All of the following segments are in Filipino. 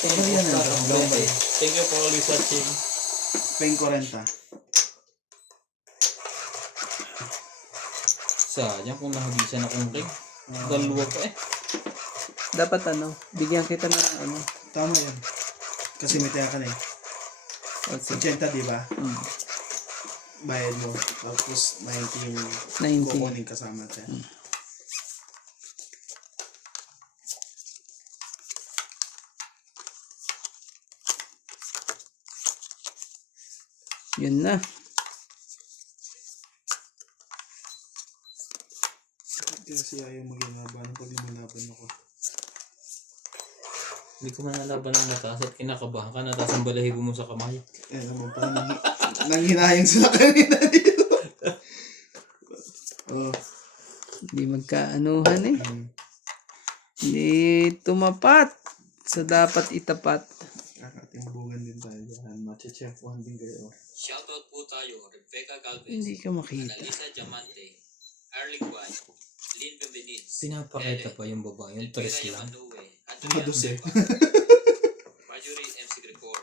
natin. Ano yan, Oscar Romblete. Thank you for always watching. Peng 40. Sayang kung nakagisan akong ring. Dalawa pa eh. Dapat bigyan kita ng Tama yan. Kasi may taya ka na eh. O, sige. 80, di ba? Mm. Bayad mo. Tapos 90 yung 90. kukunin kasama siya. Yun na. Kasi ayaw maging laban pag lumalaban ako. Hindi ko manalaban ng mataas at kinakabahan ka na tapos ang balahibo mo sa kamay. Eh naman parang nanghinayang sila kanina dito. Oh. Hindi magkaanuhan eh. Hindi tumapat. So dapat itapat. Kakatimbugan din tayo dyan. Mache-chefuhan din kayo. Shoutout po tayo, Rebecca Galvez, Hindi ka makita. Analisa Diamante, Arling White, Lynn Benedicts, pinapakita pa yung babae, yung tres lang. Mados eh. Marjorie MC Gregor,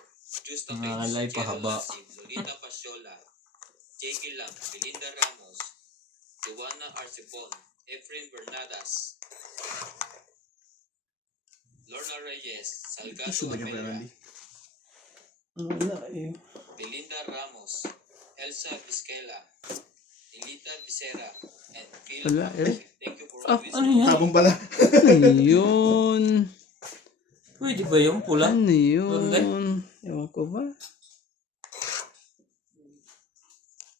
Justa Ah, Page, alay Jero pahaba. Lasim, Lolita Pasiola, J.K. Lam, Belinda Ramos, Joanna Arcebon, Efren Bernadas, Lorna Reyes, Salgado Gusto ba niya pa Amelia, Randy? Wala eh. Belinda Ramos, Elsa Vizquela, Elita Vicera, and Phil. Wala eh. Thank you for Ah, always ano yan? Tabong pala. Ayun. Pwede ba yung pula? Ano Tunday? yun? Ewan ko ba?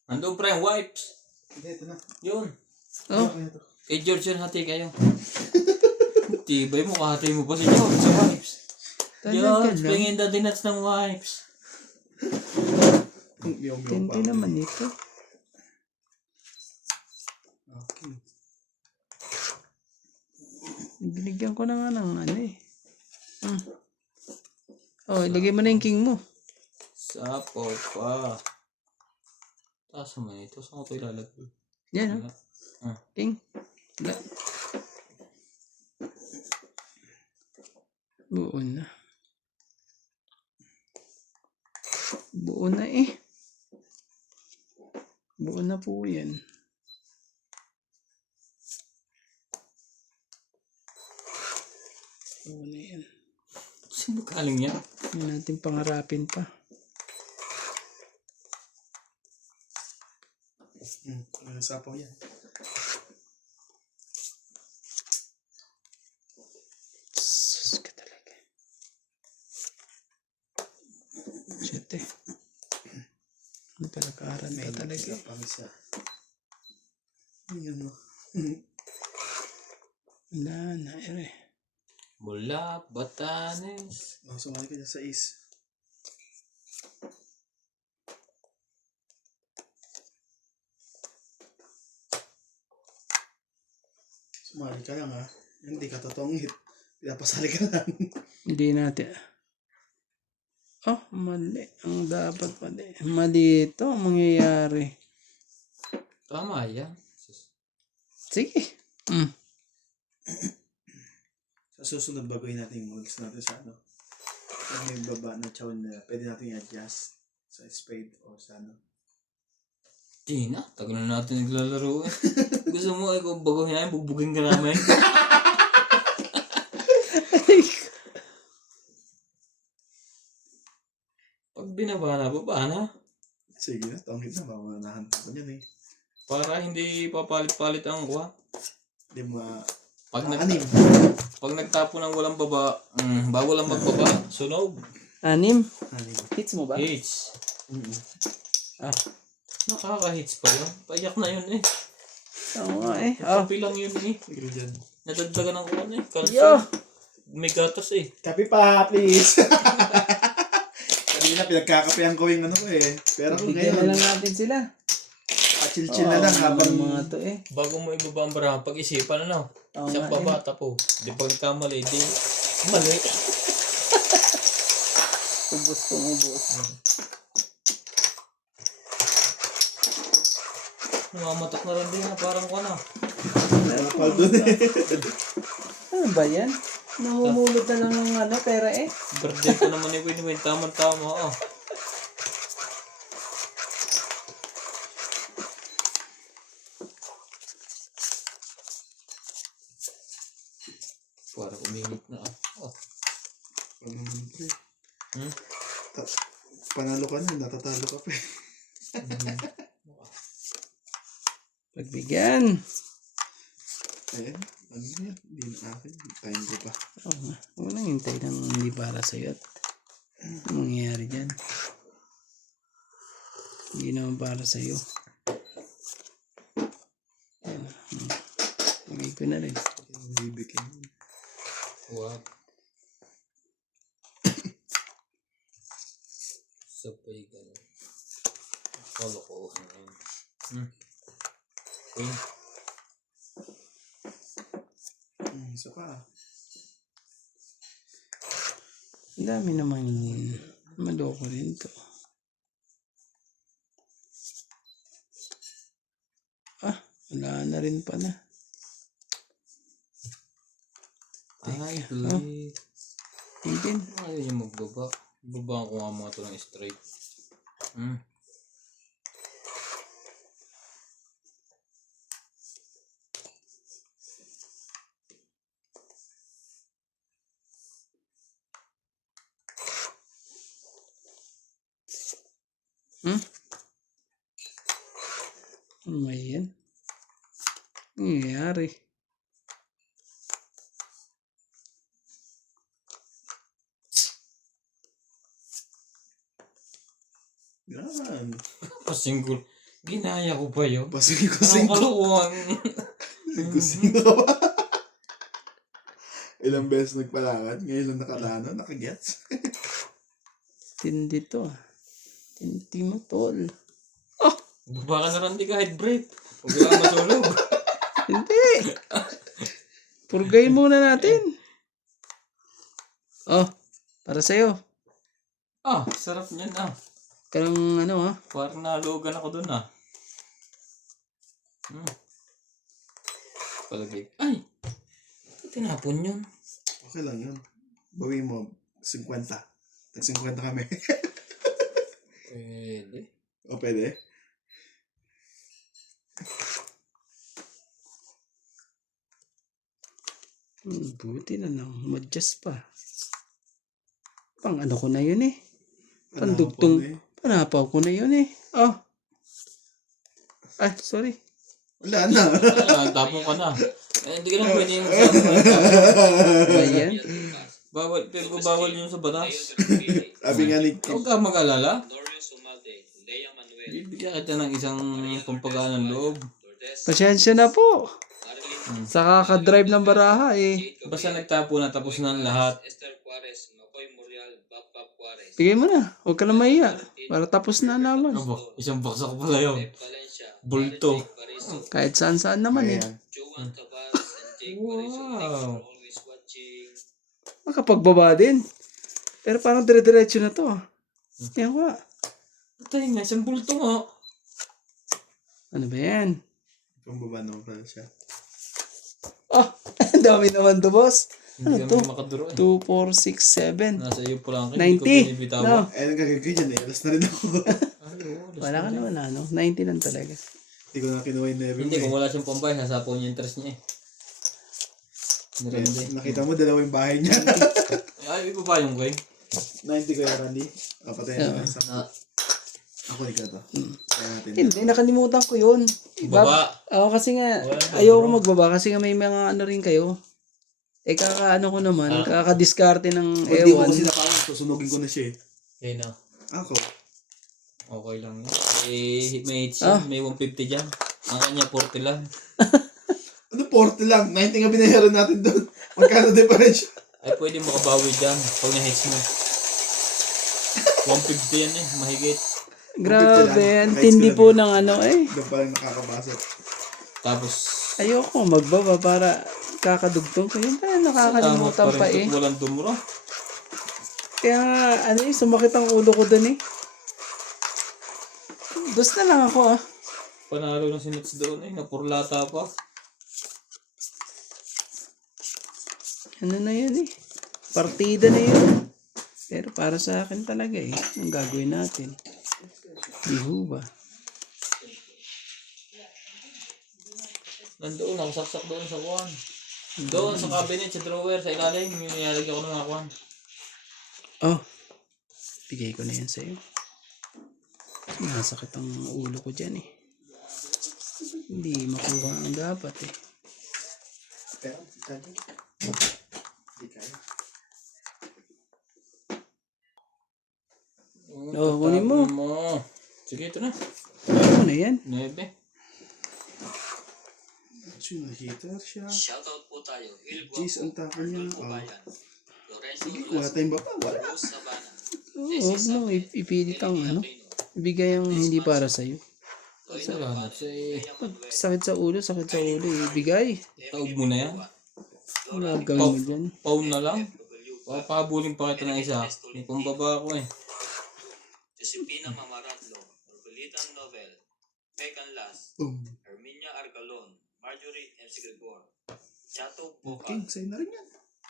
Andun pa yung wipes. Hindi, ito na. Yun. Oh, Ano to? Kay George yun, hati kayo. Tibay mo, kahati mo pa si George sa wipes. talaga George, lang. pingin the nuts ng wipes. Yung Tente naman ito. Okay. Binigyan ko na nga ng eh. Oh, ilagay mo na yung king mo. Sapaw pa. Taas naman ito. Saan ko ito ilalagay? Yan king. Wala. Buo na. Buo na eh. Buo na po yan. Buo na yan. Sino galing yan? Hindi natin pangarapin pa. Ano sapaw yan? Sus ka talaga. Siyete. Ano palakaran ka talaga eh. Pangisa. Ayun mo. Wala na eh. Mula, Batanes. Oh, sumali ka dyan sa is. Sumali ka lang ha. Hindi ka totoong hit. Pinapasali ka lang. Hindi natin. Oh, mali. Ang dapat mali. Mali ito ang mangyayari. Tama yan. Sige. Sa susunod baguhin natin yung rules natin sa ano. Kung may baba na chow na pwede natin i-adjust sa spade o sa ano. Di na. Tagal na natin naglalaro eh. Gusto mo ikaw baguhin namin, bugbugin ka namin. Pag binaba na, baba na. Sige na, tawag na. Mamanahan ako niyan eh. Para hindi papalit-palit ang kuha. Hindi mo Pag, anim. pag nagtapo ng walang baba, bago lang magbaba, sunog. 6. Anim. Hits mo ba? Hits. Ah. Nakaka-hits pa yun. Payak na yun eh. Oo nga eh. Oh. Kapi lang yun eh. Sige dyan. Nadagdagan ng kuhan eh. Yo! May gatas eh. Kape pa, please. Kanina pinagkakapehan ko yung ano ko eh. Pero kung Bigyan na ngayon, lang natin sila. chill-chill na lang habang mga to eh. Bago mo ibaba ang barahan, pag-isipan ano. Oo Isang nga eh. babata po. Di pag nagkamali, di mali. Ubus. Namamatok na rin din na parang ko na. napal doon eh. Ano ba yan? Namumulot na lang ng ano, pera eh. Birthday ko naman ni Winwin. Tama-tama. Oh. Parang umingit na. Oh. Pre. Hmm? Panalo ka na, natatalo ka pa. Pagbigyan. Ayan, ano yan? Hindi na akin. Time ko pa. Oo nga. Huwag nang hintay ng hindi para sa'yo at anong mangyayari dyan. Hindi naman para sa'yo. Ayan. Lagay ko na rin. Yung bibikin. What? Sabay gano'n. Kalokohan na yun. Queen. Isa pa. Ang dami naman maloko rin to. Wala na rin pala. Ay, please. Hindi. Ayaw niya magbaba. Babaan ko nga mga ito ng straight. Ano ba yan? Ano nangyayari? Yan. Pasinggol. Ginaya ko pa yun. Pasingin ko Anong singko. kalokohan? Singko ba? Ilang beses nagpalakad. Ngayon lang nakalano. Nakagets. Tindi to ah. Tindi mo tol. Baba ka na rin di kahit break. Huwag lang matulog. Hindi. Purgayin muna natin. Para sa'yo. Sarap niyan Karang ano Parang nalugan ako dun Palagay. Ay! Tinapon yun. Okay lang yun. Bawi mo. 50. Tag-50 kami. Pwede. O pwede? Buti na lang. Madjust pa. Pang ano ko na yun eh. Pandugtong. Panapaw ko na yun eh. Ay, sorry. Wala na. Tapon ka na. Hindi ka lang pwede yung Ba yan? bawal yun sa batas. Sabi nga ni Huwag ka mag-alala. Bibigyan kita ng isang pampagaan ng loob. Pasensya na po. Sa kakadrive ng baraha eh. Basta nagtapo na tapos na ang lahat. Bigay mo na. Huwag ka na mahiya. Para tapos na naman. Isang baksak pala yun. Bulto. Kahit saan-saan naman eh. Ayan. Wow. Makapagbaba din. Pero parang dire-diretso na to. Yan ko. Patay nga, isang bulto nga. Ano ba yan? Kung baba naman pala siya. Ang dami naman to, boss. Hindi Ano kami to? makaduro 2, 4, 6, 7. Nasa iyo po lang. 90. No. Eh, nagkagagay dyan eh. Alas na rin ako. Wala ka naman 90 lang talaga. Hindi ko na kinuha yung never Hindi, mo kung wala siyang pambay, sasapo niya yung interest niya Nirande. Nakita mo, dalawa yung bahay niya. Ay, iba ba yung kay? 90 ko yung Randy. Patayin natin sa... Ako ni to. Kaya natin. Hindi, nakalimutan ko yun. Baba. Ako kasi nga, ayoko magbaba kasi nga may mga ano rin kayo. Kakaano ko naman, kakadiskarte ng Hindi ko ewan. kasi nakawin. Susunugin ko na siya eh. na. Ako. Okay lang yun. May hits yan. May 150 dyan. Ang kanya 40 lang. Ano 40 lang? 90 nga binayaran natin doon. Magkano difference? Ay, pwede makabawi dyan pag na-hits mo. 150 yan mahigit. Grabe, ang tindi po ng ano eh. Doon pa lang nakakabasa. Tapos, Ayoko magbaba para kakadugtong ko. Yun pala nakakalimutan pa eh. Walang dumuro. Kaya nga, ano eh, sumakit ang ulo ko dun eh. Dos na lang ako Panalo ng sinuts doon napurlata pa. Ano na yan eh. Partida na yun. Pero para sa akin talaga eh. Ang gagawin natin. Di ho ba? Nandoon, nakasaksak doon sa kuwan. Doon sa cabinet, sa drawer, sa ilalim, yung nilalagyan ko ng mga kuwan. Oh. Bigay ko na yan sa'yo. Nasakit ang ulo ko dyan eh. Hindi makuha ang dapat eh. Pero, daddy. Hindi kaya. Oo, kunin mo. Sige, ito na. Ano na yan? 9. Actually, nakita siya. Shoutout po tayo. Jeez, ang tapo niya. Bayan. Lorenzo Sige, kuha tayong baba. Wala. Rose Sabana. Oo, huwag mo ipilit ang ano. Ibigay ang hindi para sa'yo. Salamat sa Pag sakit sa ulo, ibigay. taob mo na yan. Ang gagawin mo dyan. Pawn na lang. Papabuling pa kita ng isa. May pambaba ako eh. Josepina Mamaratlo. Orgolitan Novel. Pecan Las. Boom. Herminia Argalon. Marjorie MC Gregor. Chato Okay, Vocal. sa'yo na rin yan.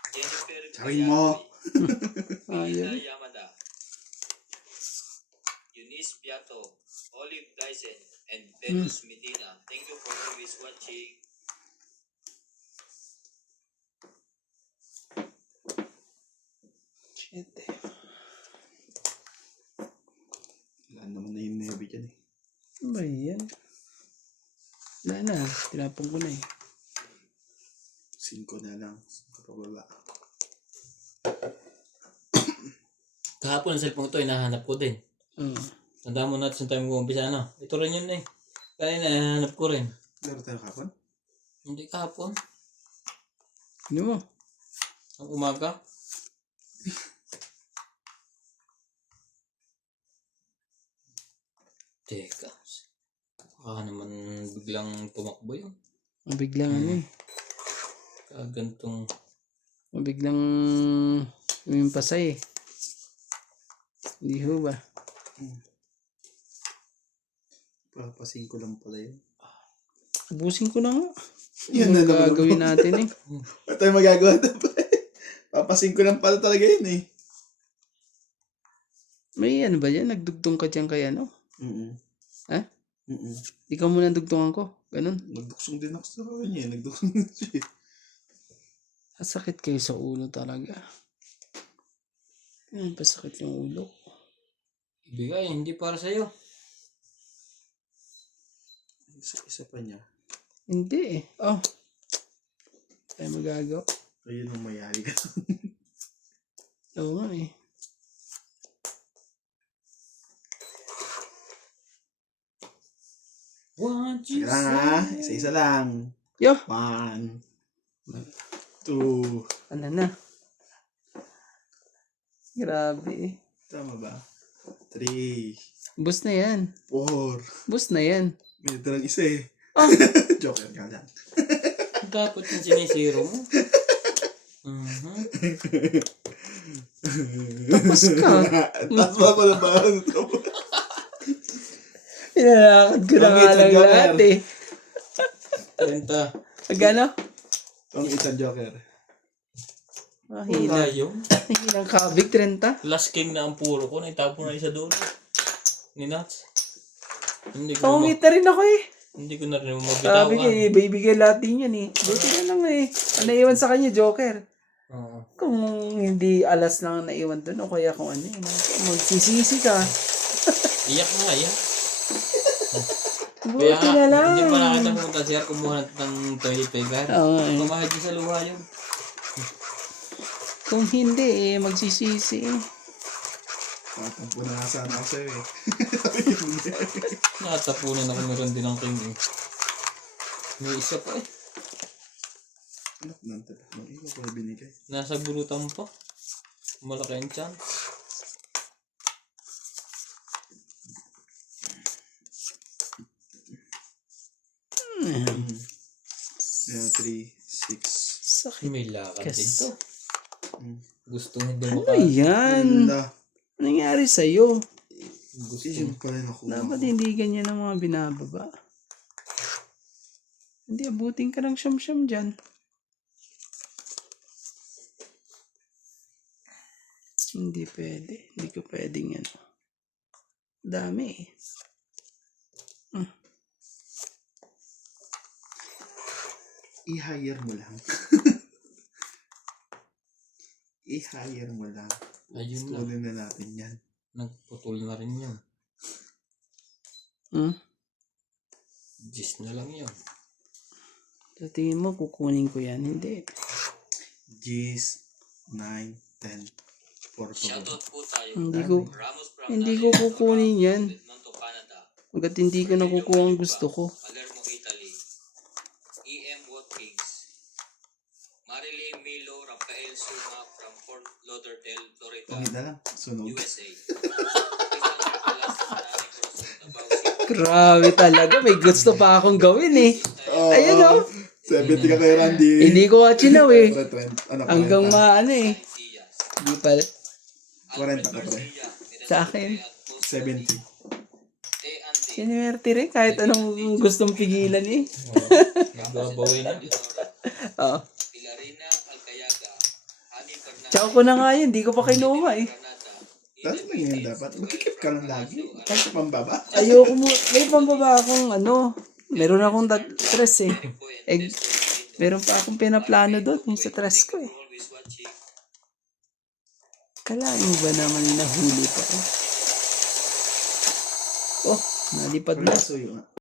Jennifer Sabihin mo. Melinda Ayun. Yamada. Eunice Piato. Olive Dyson. And Venus Medina. Thank you for always watching. Shit eh. Wala naman na yung nebe dyan eh. Ano ba yan? Wala na. Tinapon ko na eh. 5 na lang. 5 pababa. Kahapon ang cellphone ko ito, hinahanap ko din. Oo. Tandaan mo natin sa time ko umpisa na. Ito rin yun eh. Kaya hinahanap ko rin. Laro tayo kapon? Hindi kahapon. Ano mo? Ang umaga. Teka. Baka naman biglang tumakbo yun. Mabiglang ano eh. Kagantong... Mabiglang umimpasay eh. Hindi ho ba? Papasin ko lang pala yun. Ubusin ko na nga. Yan na Ano naman gagawin natin eh. Wala tayo magagawa na pa eh. Papasin ko lang pala talaga yun eh. May ano ba yan? Nagdugtong ka dyan kay ano? Ha? Ikaw muna dugtungan ko. Ganun. Nagduksong din ako sa kanya eh. Nagduksong din siya eh. Sakit kayo sa ulo talaga. Yan, pasakit yung ulo. Ibigay, hindi para sa'yo. Isa pa niya. Hindi eh. Oh. Tayo magagawa. Ayun ang mayari ka. Oo nga eh. One, two, Sige lang ha. Isa-isa lang. Yo! 1, 2. Ano na? Grabe eh. Tama ba? 3, Bus na yan. 4. Bus na yan. May dalang isa eh. Oh. Joker ka lang. dapat yung sinisiro mo. Tapos ka. Tapos ba pala ba? Pinalakad ko na nga lang Joker. lahat eh. 30. Magkano? Ang isang Joker. Mahina. Layo. Mahinang kabig, 30. Last king na ang puro ko. Naitapo na isa doon. Ni Nats. Hindi ko Pangit na rin ako eh. hindi ko na rin Sabi mabitawan. ko eh, ibibigay lahat din yan eh. Buti na lang eh. Ang naiwan sa kanya, Joker. Oo. Kung hindi alas lang ang naiwan doon o kaya kung ano eh. Magsisisi ka. Iyak nga, iyak. Buti na lang. Hindi pa nakita pumunta siya kumuha ng toilet paper. Oo nga eh. Pamahid ko sa luha yun. Kung hindi eh, magsisisi eh. Tatampo na nga sana ako sa'yo eh. Nakatapunan ako meron din ng king eh. May isa pa eh. Anak ng tabi. Nang ikaw ko na binigay. Nasa burutan pa. Malaki ang chance. Ayan, 3, 6. Sakit. May lakad Kas. din to. Gusto mo Ano dumakas. yan? Wala. Ano nangyari sa'yo? Gusto Yun pala nakuha Dapat ko. hindi ganyan ang mga binababa. Hindi, abutin ka ng siyam-siyam dyan. Hindi pwede. Hindi ko pwedeng yan. Dami eh. I-hire mo lang. I-hire mo lang. Ayun na. Tuloy na natin yan. Nagputol na rin yun. Hmm? Gis na lang yun. Sa tingin mo, kukunin ko yan. Hindi. G's, 9, 10. 4 Shoutout po tayo. Ramos from Hindi ko Nali, kukunin yan. Edmonton, Canada. Hanggat hindi ko nakukuha ang gusto ko. Palermo, Italy. E.M. Watkins. Marilyn Milo Rafael Suma from Fort Lauderdale, Florida, Pangit na lang. Sunog. USA. Alexander Palas, Nanay Cruz, Davao City. Grabe talaga. May gusto pa akong gawin eh. Ayun o. 70 ka kay Randy. Hindi ko nga chinaw eh. Ano, Hanggang 40. maano eh. Diaz. Hindi pa. 40 ka pre. Sa akin. 70. Te Ante. Sinuwerte rin kahit anong gustong pigilan eh. Nagbabawi na. Oo. Pilarina Alcayaga. Ani Fernandez. Tsaka ko na nga yun. Hindi ko pa kinuha eh. Granada. Tapos lang yan dapat. Magkikip ka lang lagi. Kahit sa pambaba. Ayoko mo. May pambaba akong ano. Meron akong stress eh. Meron pa akong pinaplano doon. Yung sa stress ko eh. Always watching. Kalain mo ba naman yung nahuli pa eh? Oh, nalipad na. Pero so yun.